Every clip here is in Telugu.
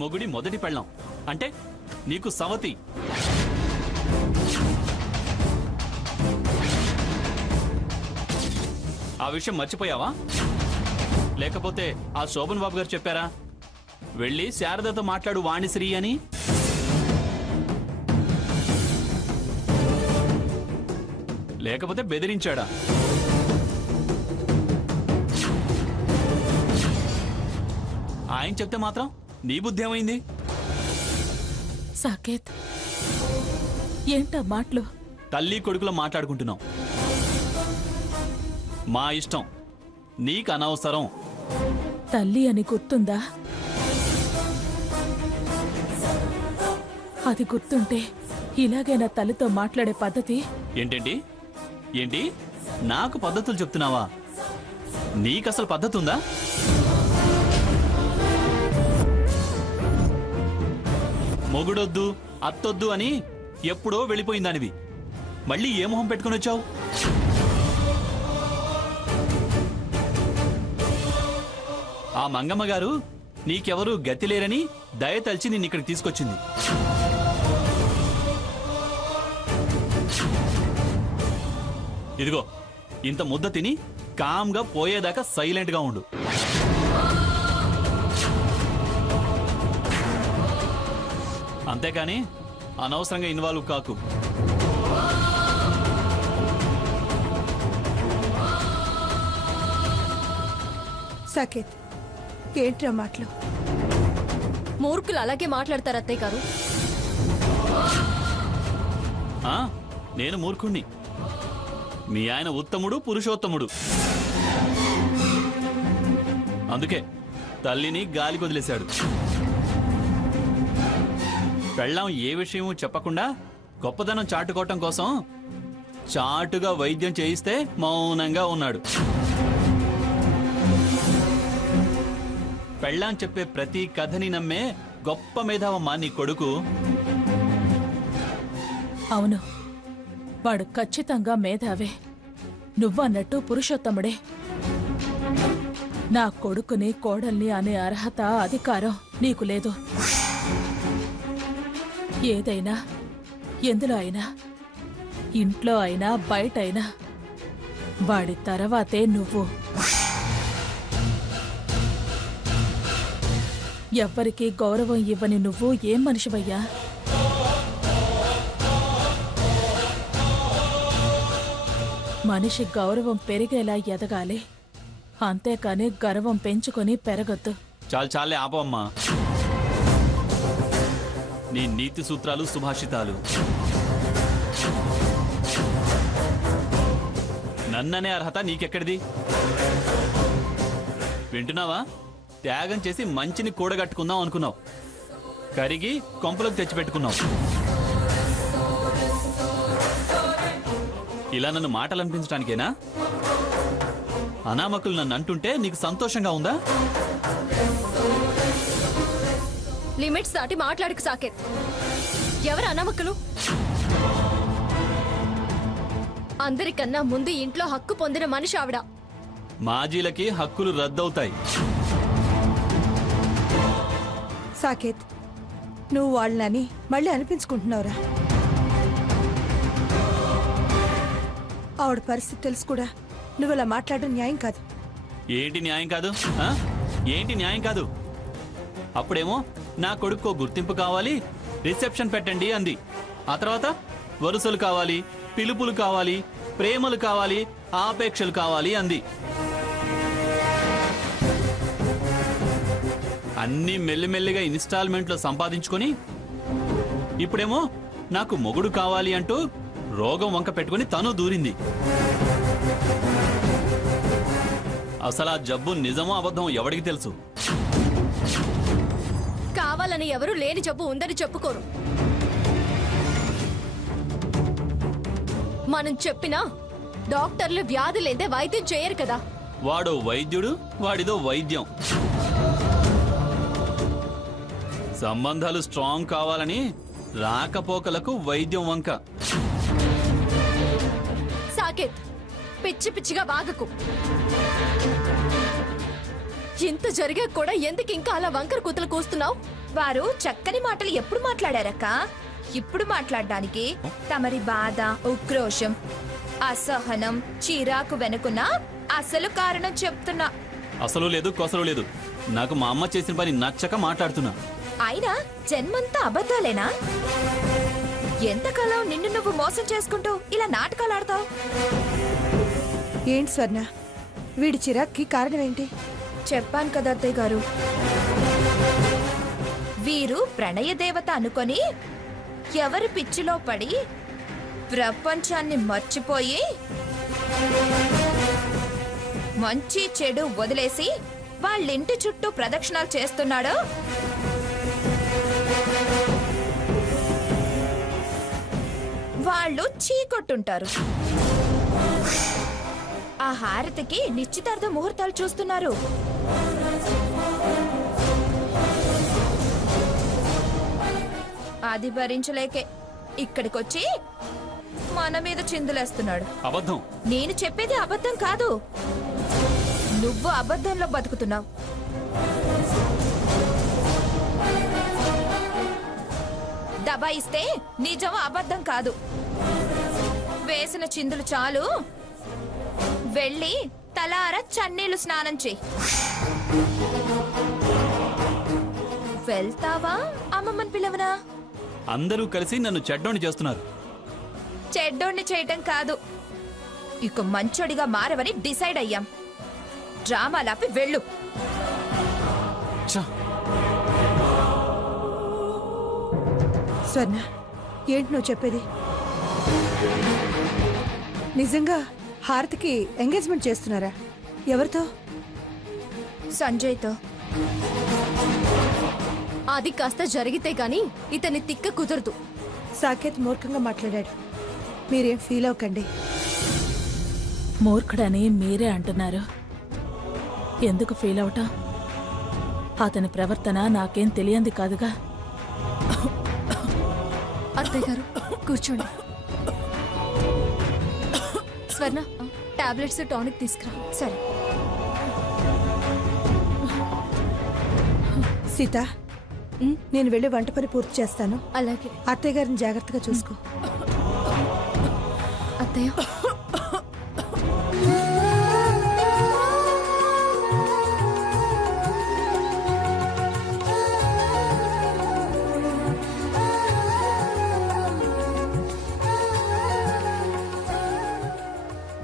మొగుడి మొదటి పెళ్ళాం అంటే నీకు సవతి. ఆ విషయం మర్చిపోయావా? లేకపోతే ఆ శోభన్ బాబు గారు చెప్పారా వెళ్ళి శారదతో మాట్లాడు వాణిశ్రీ అని? లేకపోతే బెదిరించాడా? ఆయన చెప్తే మాత్రం నీ బుద్ధి ఏమైంది? సాకేత్, ఏంటా మాటలు? తల్లి కొడుకులో మాట్లాడుకుంటున్నాం. మా ఇష్టం, నీకు అనవసరం. తల్లి అని గుర్తుందా? అది గుర్తుంటే ఇలాగైనా తల్లితో మాట్లాడే పద్ధతి? ఏంటండి? ఏంటి నాకు పద్ధతులు చెప్తున్నావా? నీకసలు పద్ధతి ఉందా? మొగుడొద్దు అత్తొద్దు అని ఎప్పుడో వెళ్ళిపోయిందానివి. మళ్ళీ ఏ మొహం పెట్టుకుని వచ్చావు? ఆ మంగమ్మ గారు నీకెవరూ గతి లేరని దయతలిచి నిన్నిక్కడికి తీసుకొచ్చింది. ఇదిగో ఇంత ముద్ద తిని కామ్గా పోయేదాకా సైలెంట్గా ఉండు. అంతేకాని అనవసరంగా ఇన్వాల్వ్ కాకు. సాకేత్, ఏంట్రా మాటలు? మూర్ఖులు అలాగే మాట్లాడతారు అత్తయ్య గారు. నేను మూర్ఖుణ్ణి, మీ ఆయన ఉత్తముడు పురుషోత్తముడు. అందుకే తల్లిని గాలికి వదిలేశాడు. పెళ్ళాం ఏ విషయమూ చెప్పకుండా గొప్పదనం చాటుకోవటం కోసం చాటుగా వైద్యం చేయిస్తే మౌనంగా ఉన్నాడు. పెళ్ళాం చెప్పే ప్రతి కథని నమ్మే గొప్ప మేధావమ్మా నీ కొడుకు. అవును, వాడు ఖచ్చితంగా మేధావే. నువ్వన్నట్టు పురుషోత్తముడే. నా కొడుకుని కోడల్ని అనే అర్హత, అధికారం నీకు లేదు. ఏదైనా, ఎందులో అయినా, ఇంట్లో అయినా బయటైనా వాడి తర్వాతే నువ్వు. ఎవ్వరికీ గౌరవం ఇవ్వని నువ్వు ఏం మనిషివయ్యా? మనిషి గౌరవం పెరిగేలా ఎదగాలి, అంతేకాని గర్వం పెంచుకొని పెరగొద్దు. చాలే ఆపమ్మా నీ నీతి సూత్రాలు, సుభాషితాలు. నన్ననే అర్హత నీకెక్కడిది? వింటున్నావా? త్యాగం చేసి మంచిని కూడగట్టుకుందాం అనుకున్నావు, కరిగి కొంపలకు తెచ్చిపెట్టుకున్నావు. ఇలా నన్ను మాటలు అనిపించడానికేనా? అనామకులు నన్ను అంటుంటే నీకు సంతోషంగా ఉందా? లిమిట్స్ దాటి మాట్లాడకు సాకేత్. ఎవరు అనామకులు? అందరికన్నా ముందు ఇంట్లో హక్కు పొందిన మనిషి ఆవిడ. మాజీలకి హక్కులు రద్దవుతాయి. సాకేత్, నువ్వు వాళ్ళని మళ్ళీ అనిపించుకుంటున్నావురా? ఆవిడ పరిస్థితి తెలుసు కూడా నువ్వు ఇలా మాట్లాడడం న్యాయం కాదు. ఏంటి న్యాయం కాదు? ఏంటి న్యాయం కాదు? అప్పుడేమో నా కొడుకో గుర్తింపు కావాలి, రిసెప్షన్ పెట్టండి అంది. ఆ తర్వాత వరుసలు కావాలి, పిలుపులు కావాలి, ప్రేమలు కావాలి, ఆపేక్షలు కావాలి అంది. అన్నీ మెల్లిమెల్లిగా ఇన్స్టాల్మెంట్లో సంపాదించుకొని ఇప్పుడేమో నాకు మొగుడు కావాలి అంటూ రోగం వంక పెట్టుకుని తను దూరింది. అసలు ఆ జబ్బు నిజమో అబద్ధమో ఎవడికి తెలుసు? కావాలని ఎవరు లేని జబ్బు ఉందని చెప్పుకోరు. మనం చెప్పినా డాక్టర్లు వ్యాధి లేదే వైద్యం చేయరు కదా. వాడో వైద్యుడు, వాడిదో వైద్యం. సంబంధాలు స్ట్రాంగ్ కావాలని రాకపోకలకు వైద్యం వంక. సాకేత్, పిచ్చి పిచ్చిగా వాగకు. ఇంత జరిగా కూడా ఎందుకు ఇంకా అలా వంకర కూతలు కూస్తున్నావు? వారు చక్కని మాటలు ఎప్పుడు మాట్లాడారక్క? ఇప్పుడు మాట్లాడడానికి తమరి బాధ, ఉక్రోషం, అసహనం, చిరాకు వెనుకున్న అసలు కారణం చెప్తున్నా. అసలు లేదు కొసలు లేదు. నాకు మా అమ్మ చేసిన పని నచ్చక మాట్లాడుతున్నా. అయినా జన్మంతా అబద్ధాలేనా? ఎంతకాలం నిన్ను నువ్వు మోసం చేసుకుంటూ ఇలా నాటకాలు ఆడతావు? ఏంటి స్వర్ణ, వీడి చిరాక్కి కారణం ఏంటి? చెప్పాను కదా అత్తయ్య గారు, వీరు ప్రణయ దేవత అనుకొని ఎవరి పిచ్చిలో పడి ప్రపంచాన్ని మర్చిపోయి మంచి చెడు వదిలేసి వాళ్ళింటి చుట్టూ ప్రదక్షిణాలు చేస్తున్నాడు. వాళ్ళు చీకొట్టుంటారు. ఆ హారతికి నిశ్చితార్థ ముహూర్తాలు చూస్తున్నారు. అది భరించలేకే ఇక్కడికొచ్చి మన మీద చిందులేస్తున్నాడు. అబద్ధం. నేను చెప్పేది అబద్ధం కాదు, నువ్వు అబద్ధంలో బతుకుతున్నావు. దబాయిస్తే నిజం అబద్ధం కాదు. వేసిన చిందులు చాలు, వెళ్ళి తలార చన్నీళ్లు స్నానం చెయ్యి. వెళ్తావా అమ్మమ్మని పిలవనా? అందరూ కలిసి నన్ను చెడ్డోని చేస్తున్నారు. చెడ్డోణ్ణి చేయటం కాదు, ఇక మంచోడిగా మారవని డిసైడ్ అయ్యాం. డ్రామాలాపి వెళ్ళు. ఛ! స్వర్ణ, ఏంటి నువ్వు చెప్పేది? నిజంగా హారతికి ఎంగేజ్మెంట్ చేస్తున్నారా? ఎవరితో? సంజయ్తో. అది కాస్త జరిగితే గాని ఇతని తిక్క కుదరదు. సాకేత్ మూర్ఖంగా మాట్లాడాడు, మీరేం ఫీల్ అవ్వకండి. మూర్ఖుడని మీరే అంటున్నారు. ఎందుకు ఫీల్ అవటం? అతని ప్రవర్తన నాకేం తెలియంది కాదుగా. అత్తయ్య గారు కూర్చోండి. స్వర్ణ, టాబ్లెట్స్ టానిక్ తీసుకురా. సరే. సీత, నేను వెళ్ళి వంట పని పూర్తి చేస్తాను. అలాగే అత్తయ్య గారిని జాగ్రత్తగా చూసుకో. అత్తయ్య.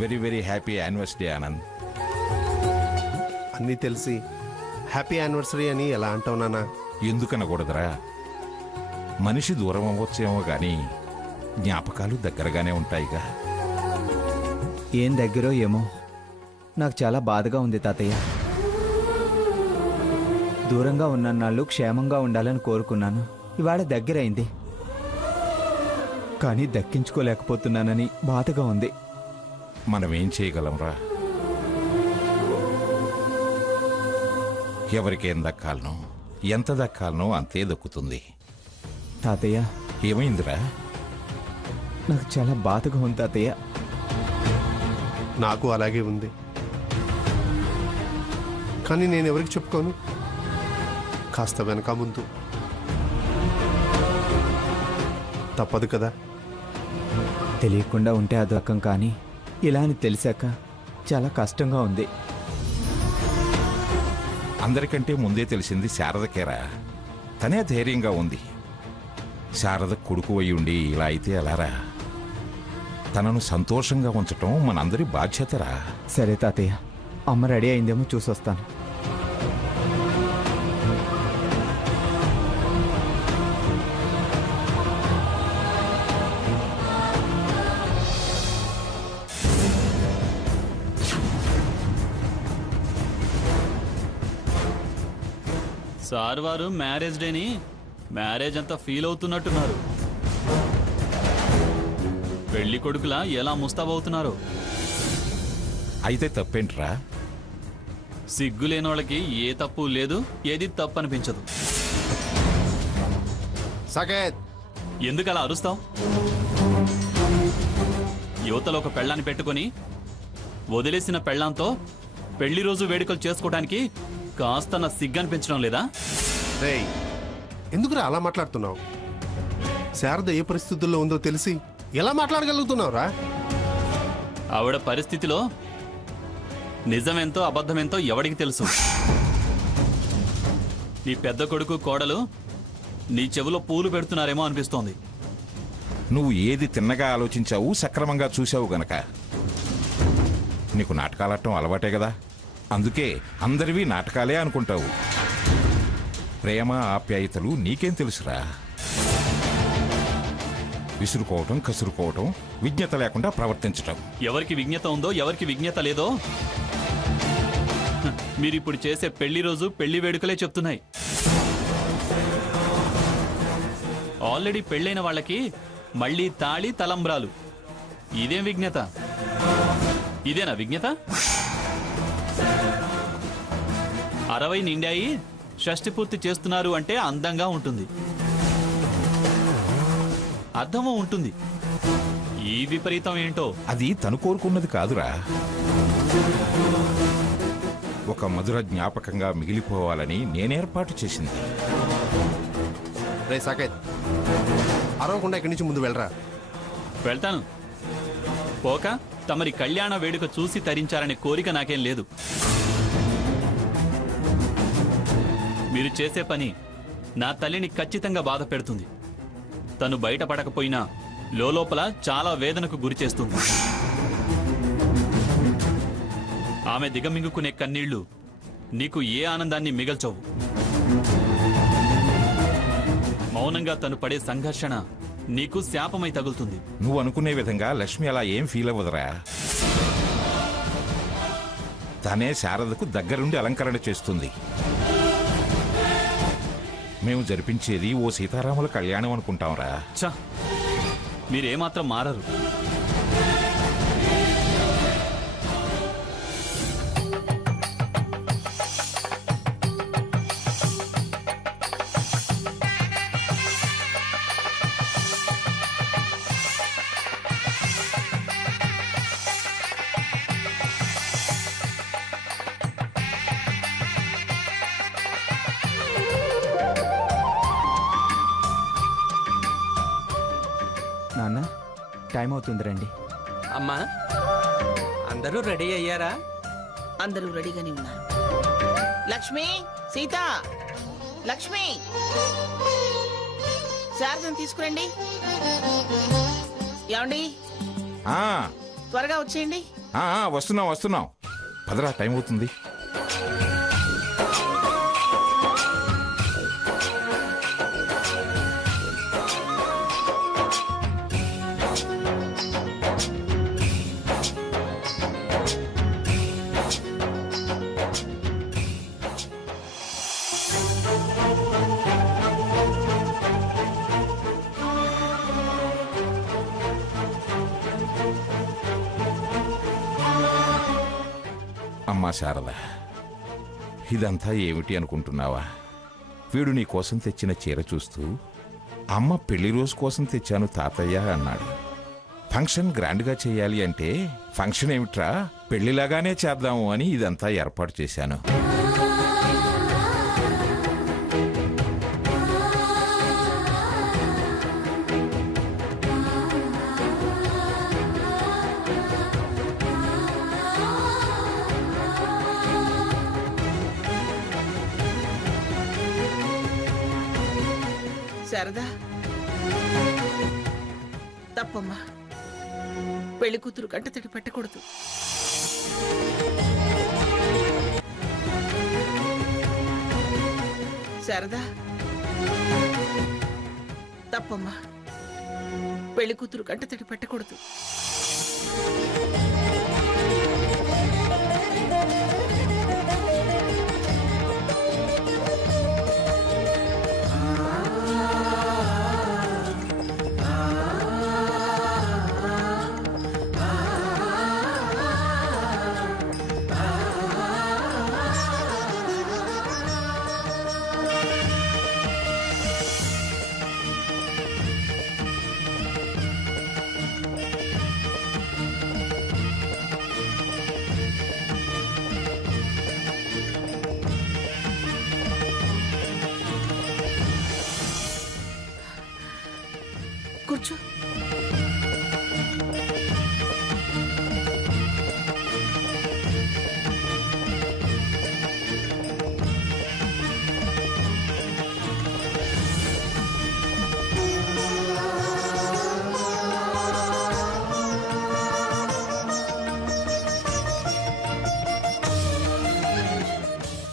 Very very happy anniversary Anand. అన్నీ తెలిసి హ్యాపీ యానివర్సరీ అని ఎలా అంటావు నాన్న? ఎందుకనకూడదురా? మనిషి దూరం అవ్వచ్చేమో గాని జ్ఞాపకాలు దగ్గరగానే ఉంటాయిగా. ఏం దగ్గరో ఏమో, నాకు చాలా బాధగా ఉంది తాతయ్య. దూరంగా ఉన్నన్నాళ్ళు క్షేమంగా ఉండాలని కోరుకున్నాను. ఇవాళ దగ్గరైంది, కానీ దక్కించుకోలేకపోతున్నానని బాధగా ఉంది. మనమేం చేయగలంరా? ఎవరికేం దక్కాలనో ఎంత దక్కాలనో అంతే దక్కుతుంది. తాతయ్య, ఏమైందిరా? నాకు చాలా బాధగా ఉంది తాతయ్య. నాకు అలాగే ఉంది, కానీ నేను ఎవరికి చెప్పుకోను. కాస్త వెనక ముందు తప్పదు కదా. తెలియకుండా ఉంటే అదొక్కం, కానీ ఇలా అని తెలిసాక చాలా కష్టంగా ఉంది. అందరికంటే ముందే తెలిసింది శారదకేరా. తనే ధైర్యంగా ఉంది. శారద కొడుకు అయి ఉండి ఇలా అయితే ఎలారా? తనను సంతోషంగా ఉంచటం మనందరి బాధ్యతరా. సరే తాతయ్య, అమ్మ రెడీ అయిందేమో చూసొస్తాను. సార్ వారు మ్యారేజ్ డేని మ్యారేజ్ అంతా ఫీల్ అవుతున్నట్టున్నారు. పెళ్లి కొడుకులా ఎలా ముస్తాబవుతున్నారు? అయితే తప్పేంట్రా? సిగ్గు లేని వాళ్ళకి ఏ తప్పు లేదు, ఏది తప్పు అనిపించదు. సాకేత్, ఎందుకు అలా అరుస్తావు? యువతలో ఒక పెళ్ళాన్ని పెట్టుకొని వదిలేసిన పెళ్ళాంతో పెళ్లి రోజు వేడుకలు చేసుకోవడానికి కాస్త నా సిగ్గు అనిపించడం లేదా? రేయ్, ఎందుకురా అలా మాట్లాడుతున్నావు? శారద ఏ పరిస్థితుల్లో ఉందో తెలిసి ఎలా మాట్లాడగలుగుతున్నావురా? ఆవిడ పరిస్థితిలో నిజమెంతో అబద్ధమెంతో ఎవడికి తెలుసు? నీ పెద్ద కొడుకు కోడలు నీ చెవిలో పూలు పెడుతున్నారేమో అనిపిస్తోంది. నువ్వు ఏది తిన్నగా ఆలోచించావు, సక్రమంగా చూసావు గనక. నీకు నాటకాలట్టం అలవాటే కదా, అందుకే అందరివి నాటకాలే అనుకుంటావు. ప్రేమ ఆప్యాయతలు నీకేం తెలుసురా? విసురుకోవటం, కసురుకోవటం, విజ్ఞత లేకుండా ప్రవర్తించటం. ఎవరికి విజ్ఞత ఉందో ఎవరికి విజ్ఞత లేదో మీరిప్పుడు చేసే పెళ్లి రోజు పెళ్లి వేడుకలే చెప్తున్నాయి. ఆల్రెడీ పెళ్ళైన వాళ్ళకి మళ్ళీ తాళి తలంబ్రాలు. ఇదేం విజ్ఞత? ఇదేనా విజ్ఞత? 60 నిండాయి షష్టి పూర్తి చేస్తున్నారు అంటే అందంగా ఉంటుంది, అర్థమూ ఉంటుంది. ఈ విపరీతం ఏంటో. అది తను కోరుకున్నది కాదురా, ఒక మధుర జ్ఞాపకంగా మిగిలిపోవాలని నేనేర్పాటు చేసింది. రే సాకేత్, అరవకుండా ఇక్కడి నుంచి ముందు వెళ్ళరా. వెళ్తాను. పోక తమరి కళ్యాణ వేడుక చూసి తరించాలనే కోరిక నాకేం లేదు. మీరు చేసే పని నా తల్లిని ఖచ్చితంగా బాధ పెడుతుంది. తను బయటపడకపోయినా లోపల చాలా వేదనకు గురి చేస్తుంది. ఆమె దిగమింగుకునే కన్నీళ్లు నీకు ఏ ఆనందాన్ని మిగల్చవు. మౌనంగా తను పడే సంఘర్షణ నీకు శాపమై తగులుతుంది. నువ్వు అనుకునే విధంగా లక్ష్మి అలా ఏం ఫీల్ అవ్వదురా. తనే శారదకు దగ్గరుండి అలంకరణ చేస్తుంది. మేము జరిపించేది ఓ సీతారాముల కళ్యాణం అనుకుంటాంరా. ఛ, మీరేమాత్రం మారరు. నాన్న, టైం అవుతుంది, రండి. అమ్మా, అందరూ రెడీ అయ్యారా? అందరూ రెడీగానే ఉన్నారు. లక్ష్మి, సీత, లక్ష్మి, శారదను తీసుకురండి. ఏమండి, ఆ, త్వరగా వచ్చేయండి. వస్తున్నాం వస్తున్నాం. పదరా, టైం అవుతుంది. అమ్మా శారద, ఇదంతా ఏమిటి అనుకుంటున్నావా? వీడు నీ కోసం తెచ్చిన చీర చూస్తూ అమ్మ పెళ్లి రోజు కోసం తెచ్చాను తాతయ్య అన్నాడు. ఫంక్షన్ గ్రాండ్గా చేయాలి అంటే ఫంక్షన్ ఏమిట్రా, పెళ్లిలాగానే చేద్దాము అని ఇదంతా ఏర్పాటు చేశాను. శారదా, తప్పమ్మా, పెళ్లి కూతురు కంటతడి పెట్టకూడదు. శారదా, తప్పమ్మా, పెళ్లి కూతురు కంటతడి పెట్టకూడదు. కూర్చో.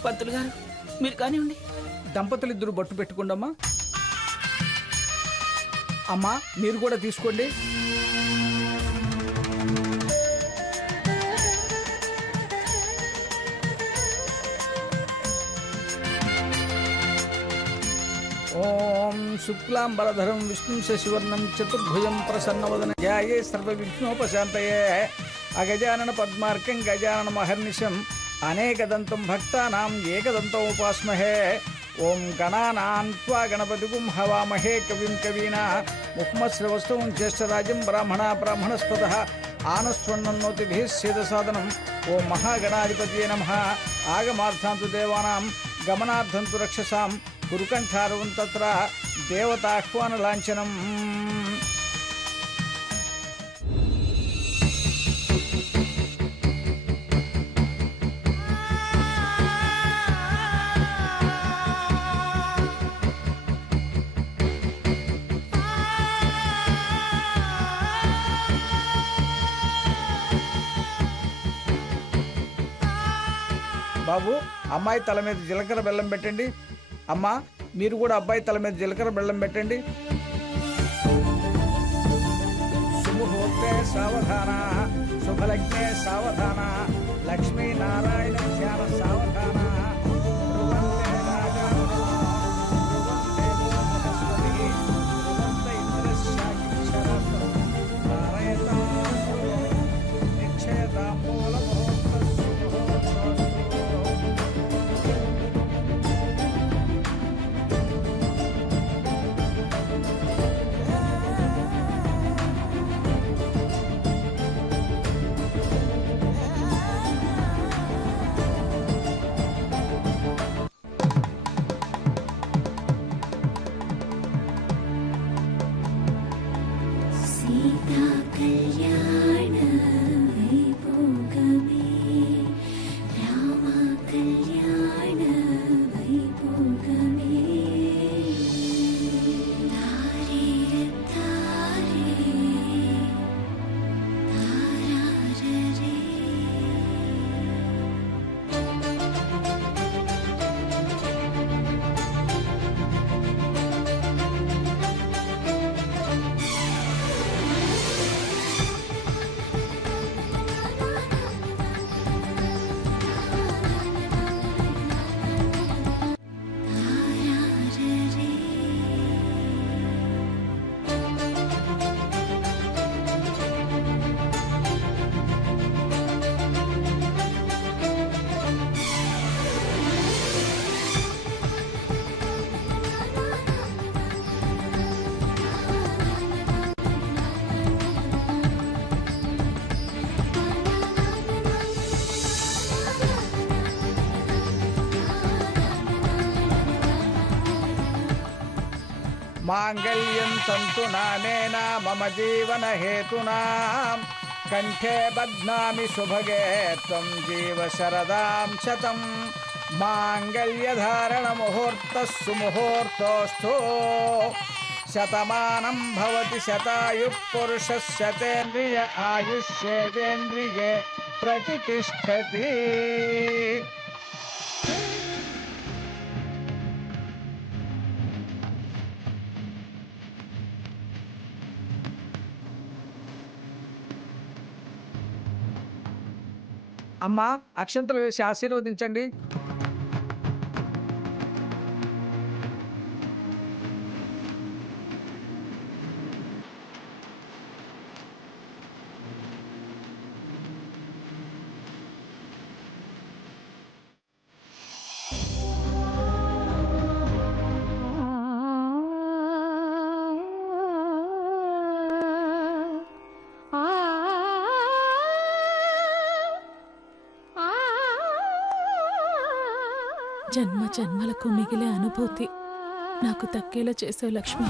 పంతులు గారు మీరు కానివ్వండి. దంపతులిద్దరూ బొట్టు పెట్టుకోండమ్మా. అమ్మా మీరు కూడా తీసుకోండి. ఓం శుక్లాంబరధరం విష్ణు శశివర్ణం చతుర్భుజం ప్రసన్నవదన ధ్యాయే సర్వవిఘ్నోపశాంతయే అగజానన పద్మార్కం గజానన మహర్నిశం అనేకదంతం భక్తానాం ఏకదంతం ఉపాస్మహే. ఓం గణానాం త్వా గణపతిగుం హవామహే కవిం కవీనా ముహ్మశ్రవస్తవం జ్యేష్ఠరాజం బ్రాహ్మణస్పదః ఆనస్వన్నోతిభిः సేదసాదనం. ఓం మహాగణాధిపతయే నమః. ఆగమార్థాంతు దేవానాం గమనార్థంతు రక్షసాం గురుకంఠారవం తత్ర దేవతాహ్వాన లాంఛనం. బాబు అమ్మాయి తల మీద జీలకర్ర బెల్లం పెట్టండి. అమ్మా మీరు కూడా అబ్బాయి తల మీద జీలకర్ర బెల్లం పెట్టండి. శుభముహూర్తే సావధాన శుభలగ్నే సావధాన లక్ష్మీనారాయణ ధ్యాన సావధాన. మాంగళ్యం తంతు నానేన మమ జీవన హేతునా కంఠే బధ్నామి శుభగే త్వం జీవ శరదాం శతం. మాంగళ్యధారణ ముహూర్త సుముహూర్తోస్తు శతమానం భవతి శతాయు పురుష శతేంద్రియ ఆయుష్యేంద్రియే ప్రతిష్టతి. అమ్మా అక్షంతలు వేసి ఆశీర్వదించండి. జన్మ జన్మలకు మిగిలే అనుభూతి నాకు దక్కేలా చేసావు లక్ష్మి.